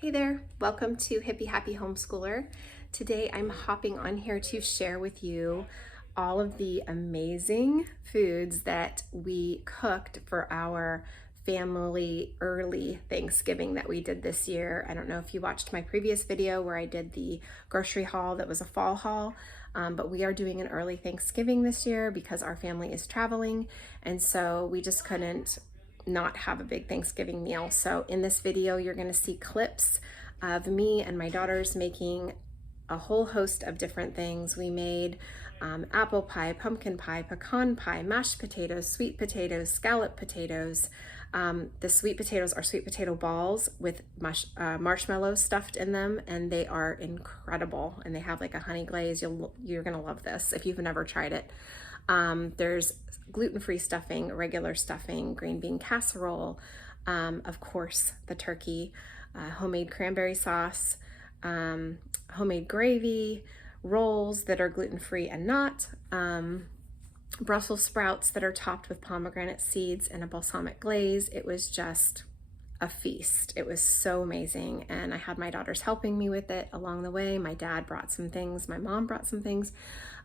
Hey there, welcome to Hippie Happy Homeschooler. Today I'm hopping on here to share with you all of the amazing foods that we cooked for our family early Thanksgiving that we did this year. I don't know if you watched my previous video where I did the grocery haul that was a fall haul, but we are doing an early Thanksgiving this year because our family is traveling, and so we just couldn't not have a big Thanksgiving meal. So in this video, you're gonna see clips of me and my daughters making a whole host of different things. We made apple pie, pumpkin pie, pecan pie, mashed potatoes, sweet potatoes, scalloped potatoes. The sweet potatoes are sweet potato balls with marshmallow stuffed in them, and they are incredible. And they have like a honey glaze. You're gonna love this if you've never tried it. There's gluten-free stuffing, regular stuffing, green bean casserole, of course, the turkey, homemade cranberry sauce, homemade gravy, rolls that are gluten-free and not, Brussels sprouts that are topped with pomegranate seeds and a balsamic glaze. It was just a feast. It was so amazing, and I had my daughters helping me with it along the way. My dad brought some things, my mom brought some things,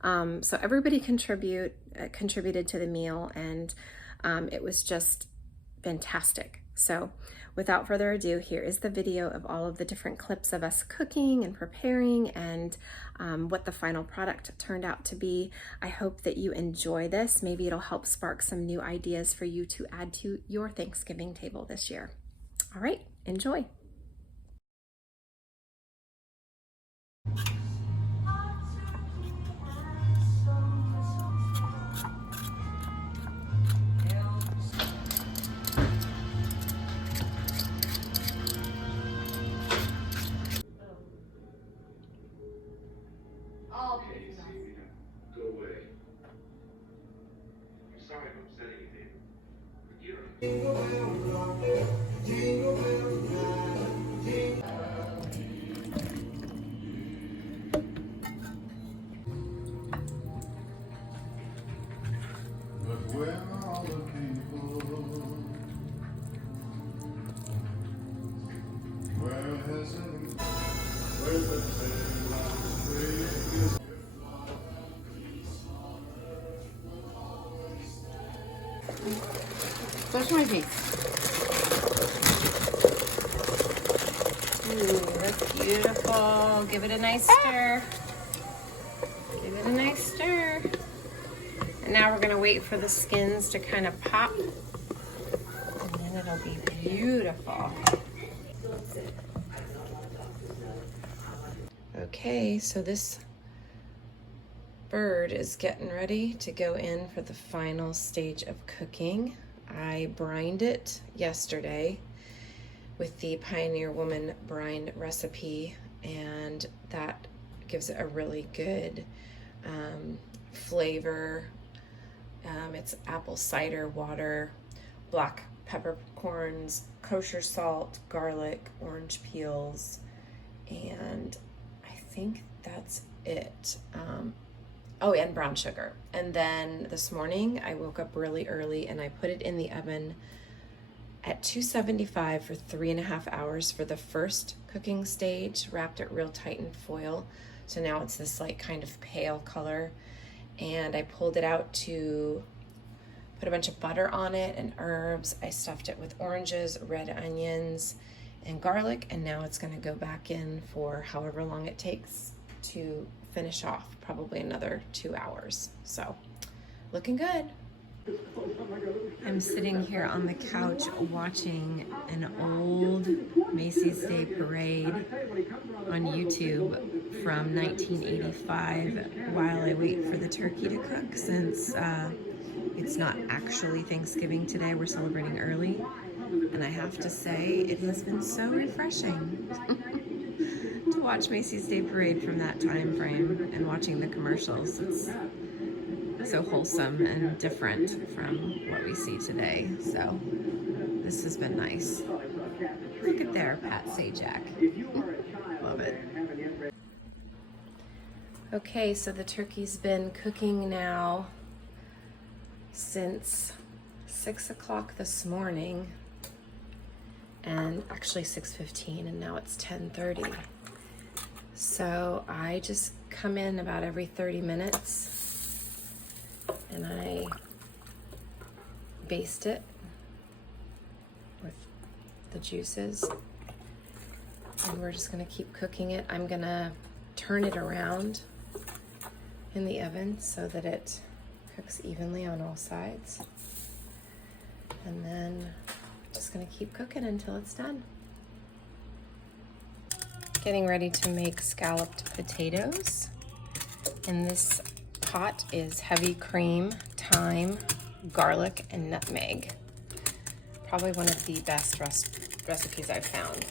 so everybody contributed to the meal, and it was just fantastic. So without further ado, here is the video of all of the different clips of us cooking and preparing and what the final product turned out to be. I hope that you enjoy this. Maybe it'll help spark some new ideas for you to add to your Thanksgiving table this year. All right, enjoy. Brush my teeth. Ooh, that's beautiful. Give it a nice stir. Give it a nice stir. And now we're gonna wait for the skins to kind of pop, and then it'll be beautiful. Okay, so this bird is getting ready to go in for the final stage of cooking. I brined it yesterday with the Pioneer Woman brine recipe, and that gives it a really good flavor. It's apple cider water, black peppercorns, kosher salt, garlic, orange peels, and I think that's it. Oh, and brown sugar. And then this morning I woke up really early and I put it in the oven at 275 for 3.5 hours for the first cooking stage, wrapped it real tight in foil. So now it's this like kind of pale color. And I pulled it out to put a bunch of butter on it and herbs. I stuffed it with oranges, red onions, and garlic. And now it's gonna go back in for however long it takes to finish off, probably another 2 hours. So looking good. I'm sitting here on the couch watching an old Macy's Day Parade on YouTube from 1985 while I wait for the turkey to cook, since it's not actually Thanksgiving today. We're celebrating early, and I have to say it has been so refreshing to watch Macy's Day Parade from that time frame and watching the commercials. It's so wholesome and different from what we see today. So this has been nice. Look at there, Pat Sajak. Love it. Okay, so the turkey's been cooking now since 6 o'clock this morning, and actually 6:15, and now it's 10:30. So I just come in about every 30 minutes and I baste it with the juices. And we're just gonna keep cooking it. I'm gonna turn it around in the oven so that it cooks evenly on all sides. And then just gonna keep cooking until it's done. Getting ready to make scalloped potatoes. And this pot is heavy cream, thyme, garlic, and nutmeg. Probably one of the best recipes I've found.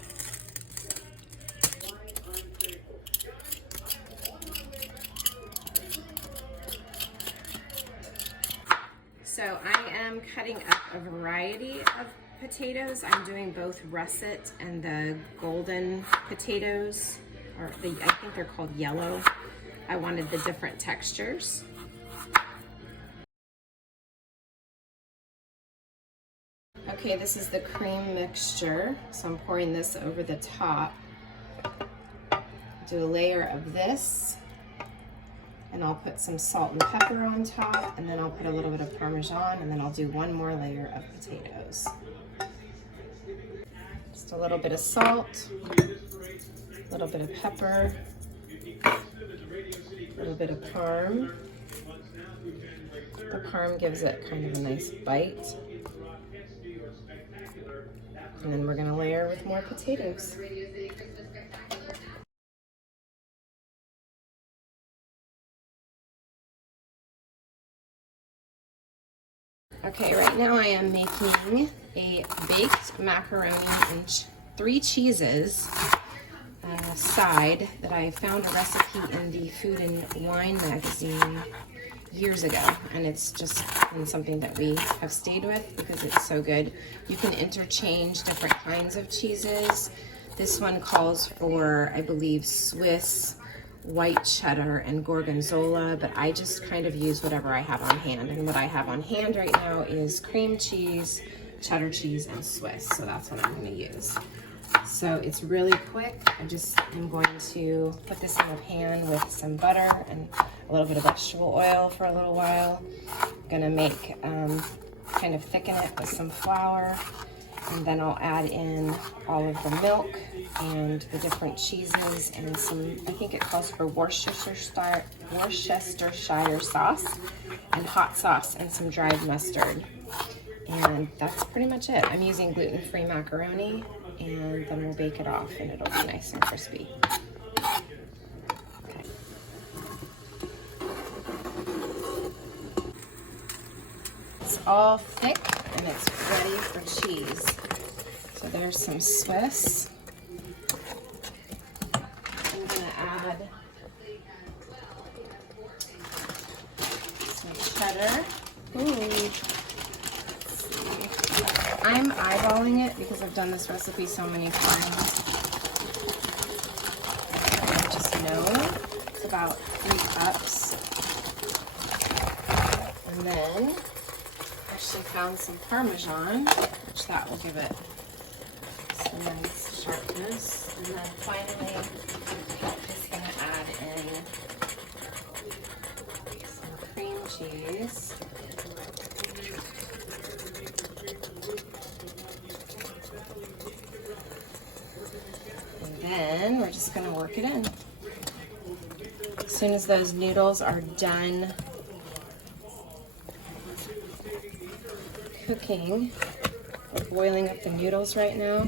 So I am cutting up a variety of potatoes. I'm doing both russet and the golden potatoes, or I think they're called yellow. I wanted the different textures. Okay, this is the cream mixture. So I'm pouring this over the top. Do a layer of this, and I'll put some salt and pepper on top, and then I'll put a little bit of Parmesan, and then I'll do one more layer of potatoes. Just a little bit of salt, a little bit of pepper, a little bit of parm. The parm gives it kind of a nice bite. And then we're gonna layer with more potatoes. Okay, right now I am making a baked macaroni and 3 cheeses side that I found a recipe in the Food and Wine magazine years ago, and it's just been something that we have stayed with because it's so good. You can interchange different kinds of cheeses. This one calls for, I believe, Swiss, white cheddar, and gorgonzola, but I just kind of use whatever I have on hand. And what I have on hand right now is cream cheese, cheddar cheese, and Swiss. So that's what I'm going to use. So it's really quick. I just am going to put this in a pan with some butter and a little bit of vegetable oil for a little while. I'm going to make, kind of thicken it with some flour. And then I'll add in all of the milk and the different cheeses and some, I think it calls for Worcestershire sauce and hot sauce and some dried mustard. And that's pretty much it. I'm using gluten-free macaroni, and then we'll bake it off and it'll be nice and crispy. Okay. It's all thick and it's ready for cheese. So there's some Swiss. I'm gonna add some cheddar. Ooh. I'm eyeballing it because I've done this recipe so many times. I just know it's about 3 cups. And then actually found some Parmesan, which that will give it some nice sharpness. And then finally, I'm just going to add in some cream cheese. And then we're just going to work it in. As soon as those noodles are done cooking, we're boiling up the noodles right now,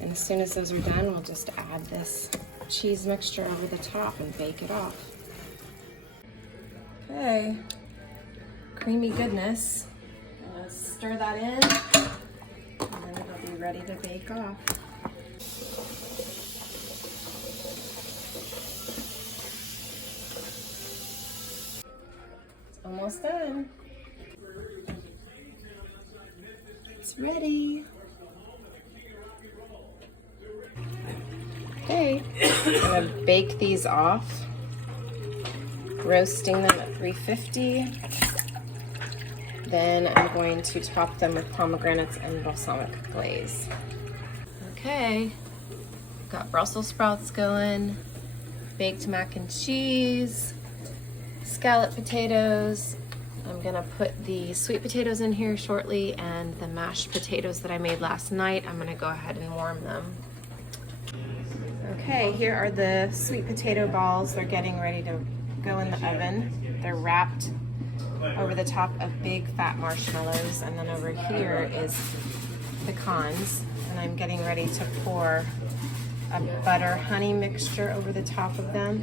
and as soon as those are done, we'll just add this cheese mixture over the top and bake it off. Okay, creamy goodness. I'm gonna stir that in, and then it'll be ready to bake off. It's almost done. It's ready. Okay, I'm gonna bake these off, roasting them at 350. Then I'm going to top them with pomegranates and balsamic glaze. Okay, got Brussel sprouts going, baked mac and cheese, scalloped potatoes. I'm gonna put the sweet potatoes in here shortly, and the mashed potatoes that I made last night, I'm gonna go ahead and warm them. Okay, here are the sweet potato balls. They're getting ready to go in the oven. They're wrapped over the top of big fat marshmallows, and then over here is pecans, and I'm getting ready to pour a butter honey mixture over the top of them.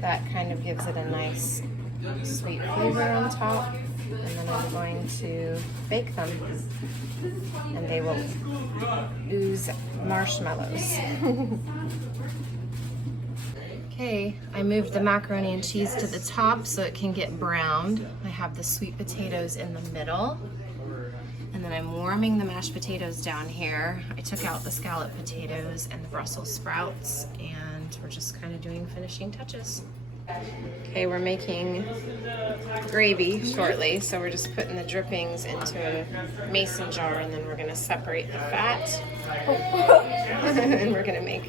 That kind of gives it a nice sweet flavor on top, and then I'm going to bake them, and they will ooze marshmallows. Okay, I moved the macaroni and cheese to the top so it can get browned. I have the sweet potatoes in the middle, and then I'm warming the mashed potatoes down here. I took out the scalloped potatoes and the Brussels sprouts, and we're just kind of doing finishing touches. Okay, we're making gravy shortly, so we're just putting the drippings into a mason jar, and then we're gonna separate the fat, and we're gonna make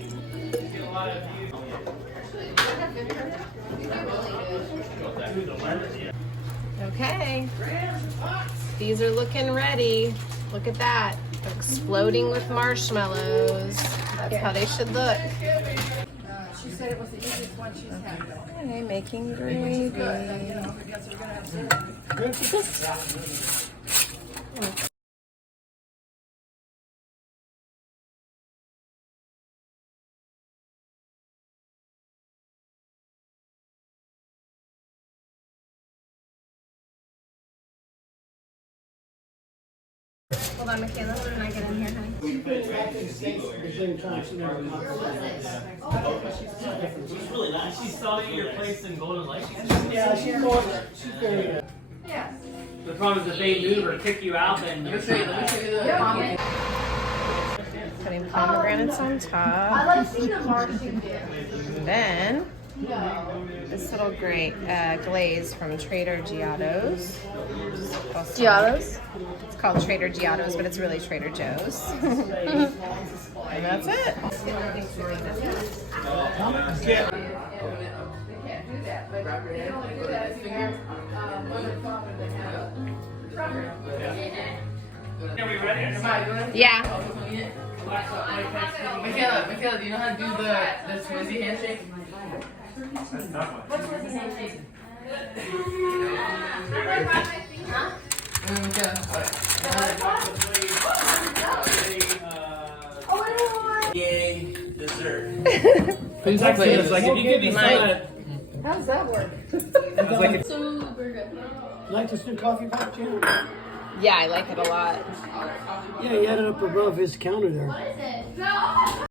okay, these are looking ready. Look at that. They're exploding with marshmallows. That's how they should look. She said it was the easiest one she's had. Okay, making gravy. Hold on, Michaela. Can I get in here, honey? She's really nice. She saw you your place in Golden Lake. Yeah, she's very good. Yeah. The problem is if they move or kick you out, then you're Putting pomegranates on top. I like seeing the marching. And then this little great glaze from Trader Giotto's. Giotto's? It's called Trader Giotto's, but it's really Trader Joe's. And that's it. Are we ready? Yeah. Michaela, do you know how to do the Swizzy handshake? What's Swizzy handshake? Yay, dessert. Exactly. It's like if you give me some of that. How does that work? It's like Super good. You like this new coffee pot, Jim? Yeah, I like it a lot. Yeah, he had it up above his counter there.